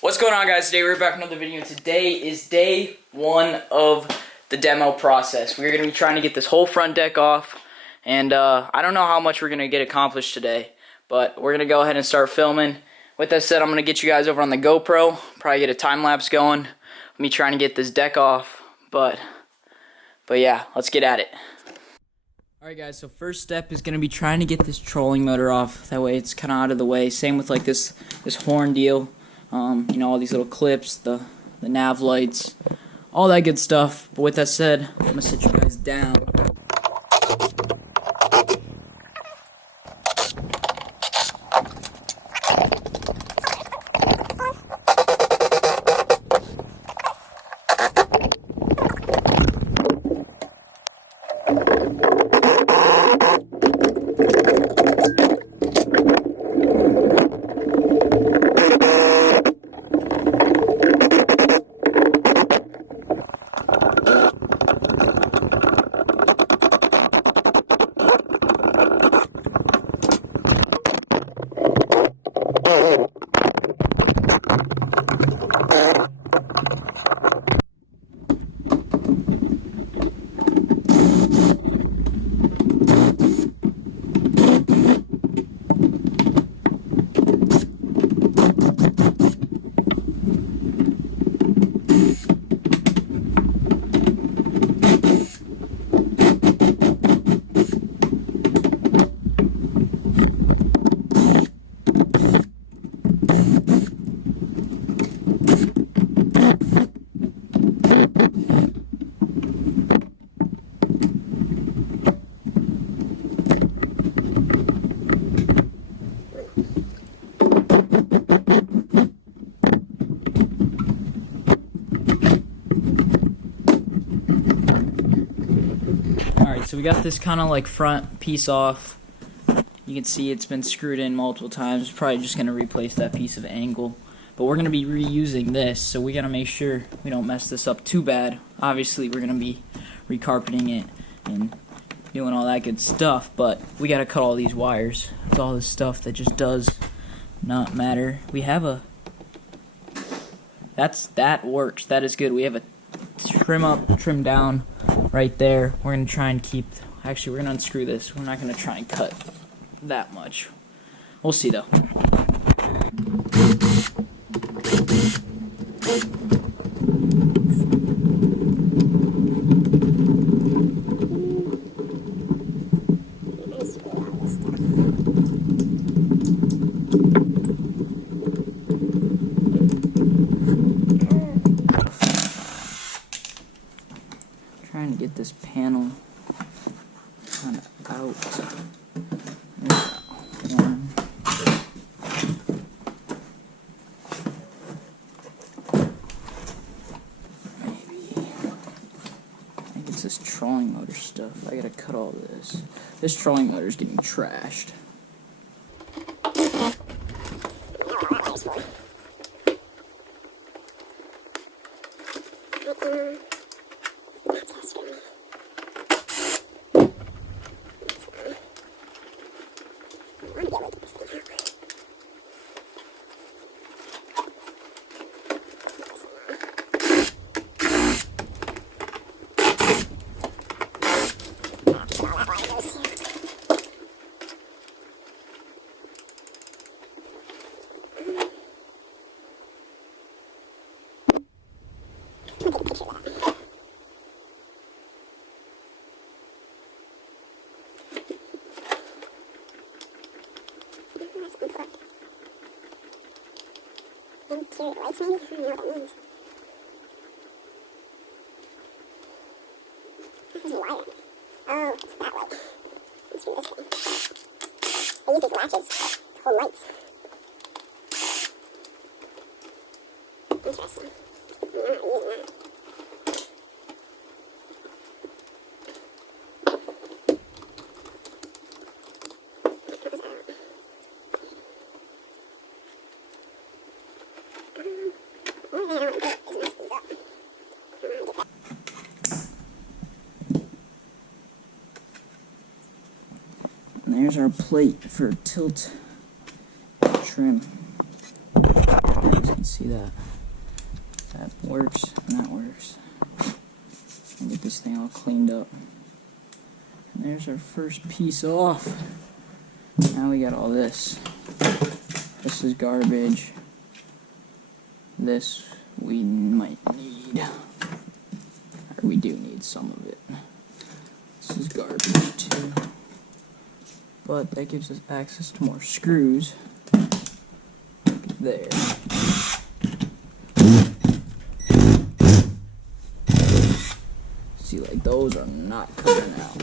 What's going on, guys? Today we're back with another video. Today is day one of the demo process. We're going to be trying to get this whole front deck off, and I don't know how much we're going to get accomplished today, but we're going to go ahead and start filming. With that said, I'm going to get you guys over on the GoPro, probably get a time-lapse going, me trying to get this deck off, but yeah, let's get at it. Alright guys, so first step is going to be trying to get this trolling motor off, that way it's kind of out of the way. Same with like this horn deal. You know, all these little clips, the nav lights, all that good stuff. But with that said, I'm gonna sit you guys down. So we got this kind of like front piece off. You can see it's been screwed in multiple times. Probably just going to replace that piece of angle. But we're going to be reusing this, so we got to make sure we don't mess this up too bad. Obviously, we're going to be recarpeting it and doing all that good stuff, but we got to cut all these wires. It's all this stuff that just does not matter. We have a... That works. That is good. We have a trim up, trim down right there. We're going to try and keep... Actually, we're going to unscrew this. We're not going to try and cut that much. We'll see, though. Trying to get this panel kind of out. One. Maybe. I think it's this trolling motor stuff. I gotta cut all this. This trolling motor is getting trashed. Interior lights, maybe? I don't know what that means. There's a wire. Oh, it's that light. Let's do this thing. I use these latches to hold lights. Interesting. I'm not using that. And there's our plate for tilt trim. As you can see that. That works, and that works. And get this thing all cleaned up. And there's our first piece off. Now we got all this. This is garbage. This we might need. Or we do need some of it. This is garbage too. But that gives us access to more screws. Like there. See, like those are not coming out.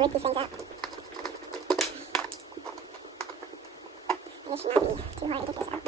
Rip these things up. This should not be too hard to get this out.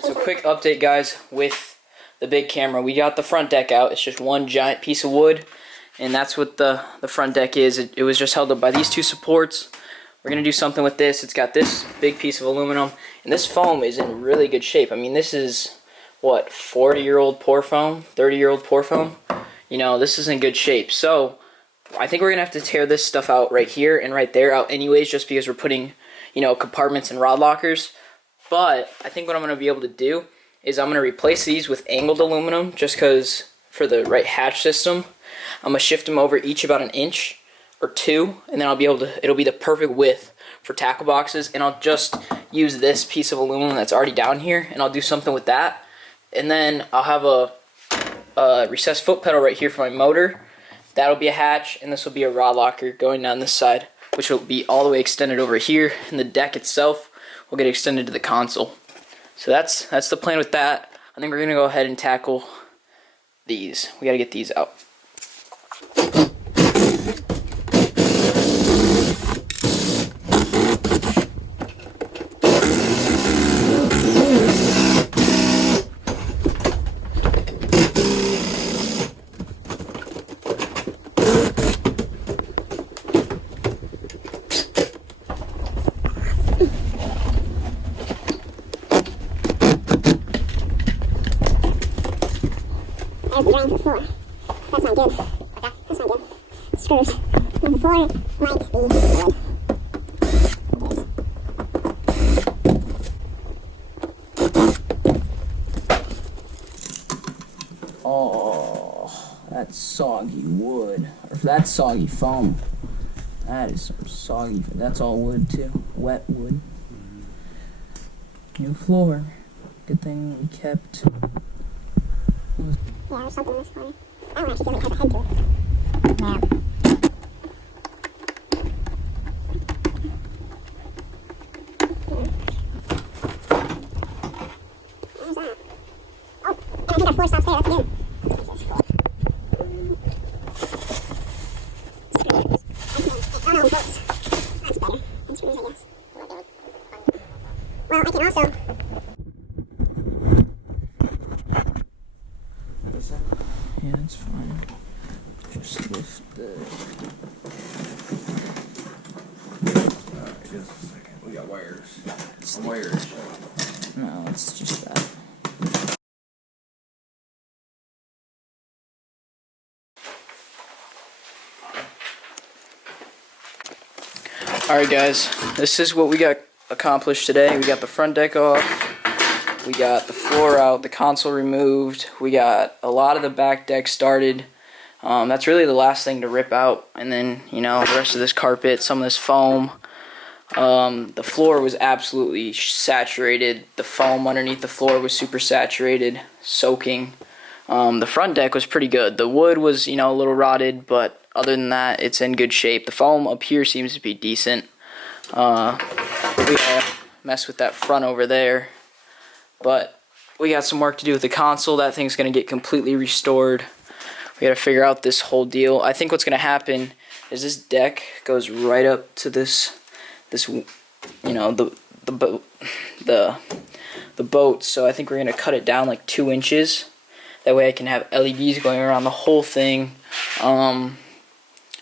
So quick update, guys, with the big camera. We got the front deck out. It's just one giant piece of wood, and that's what the front deck is. It was just held up by these two supports. We're going to do something with this. It's got this big piece of aluminum, and this foam is in really good shape. I mean, this is, what, 40-year-old pour foam, 30-year-old pour foam? You know, this is in good shape. So I think we're going to have to tear this stuff out right here and right there out anyways, just because we're putting, you know, compartments and rod lockers. But I think what I'm going to be able to do is I'm going to replace these with angled aluminum, just because for the right hatch system, I'm going to shift them over each about an inch or two, and then I'll be able to, it'll be the perfect width for tackle boxes, and I'll just use this piece of aluminum that's already down here, and I'll do something with that. And then I'll have a recessed foot pedal right here for my motor. That'll be a hatch, and this will be a rod locker going down this side, which will be all the way extended over here, and the deck itself will get extended to the console. So that's the plan with that. I think we're gonna go ahead and tackle these. We gotta get these out. sound good. Okay, this sound good. Screws. Now the floor might be wood. Oh, that's soggy wood. Or that's soggy foam. That is some soggy. That's all wood too. Wet wood. New floor. Good thing we kept. Yeah, there's something in this corner. That one actually doesn't have a head to it. Yeah. Where's that? Oh, and I think our floor stops there. That's good. Oh no, bolts. That's better. And screws, I guess. Well, I can also. Yeah, it's fine. Just lift the. Alright, just a second. We got wires. It's the wires. No, it's just that. Alright guys, this is what we got accomplished today. We got the front deck off. We got the floor out, the console removed. We got a lot of the back deck started. That's really the last thing to rip out. And then, you know, the rest of this carpet, some of this foam. The floor was absolutely saturated. The foam underneath the floor was super saturated, soaking. The front deck was pretty good. The wood was, you know, a little rotted, but other than that, it's in good shape. The foam up here seems to be decent. We gotta mess with that front over there. But we got some work to do with the console. That thing's going to get completely restored. We got to figure out this whole deal. I think what's going to happen is this deck goes right up to this you know, the boat. So I think we're going to cut it down like 2 inches. That way I can have LEDs going around the whole thing. I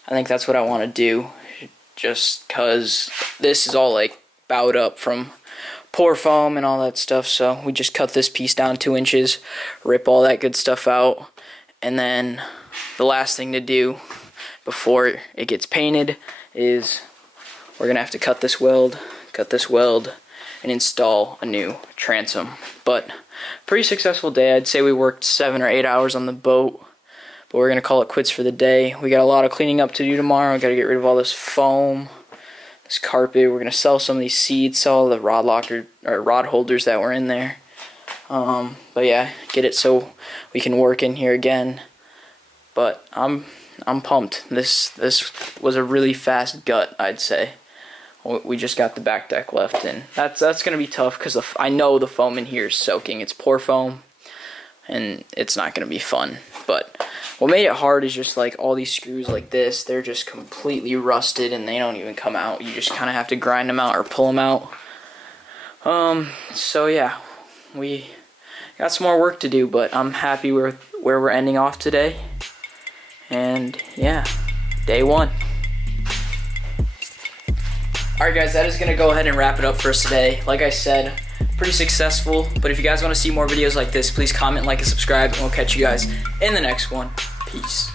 think that's what I want to do. Just because this is all like bowed up from pour foam and all that stuff, so we just cut this piece down 2 inches, rip all that good stuff out, and then the last thing to do before it gets painted is we're gonna have to cut this weld, and install a new transom. But pretty successful day. I'd say we worked 7 or 8 hours on the boat, but we're gonna call it quits for the day. We got a lot of cleaning up to do tomorrow. We gotta get rid of all this foam, this carpet. We're gonna sell some of these seats, sell all the rod holders that were in there. But yeah, get it so we can work in here again. But I'm pumped. This was a really fast gut, I'd say. We just got the back deck left, and that's gonna be tough because I know the foam in here is soaking. It's pour foam, and it's not gonna be fun. But what made it hard is just like all these screws like this, they're just completely rusted and they don't even come out. You just kind of have to grind them out or pull them out. So yeah, we got some more work to do, but I'm happy with where we're ending off today. And yeah, day 1. Alright guys, that is going to go ahead and wrap it up for us today. Like I said, pretty successful, but if you guys want to see more videos like this, please comment, like, and subscribe, and we'll catch you guys in the next one. Peace.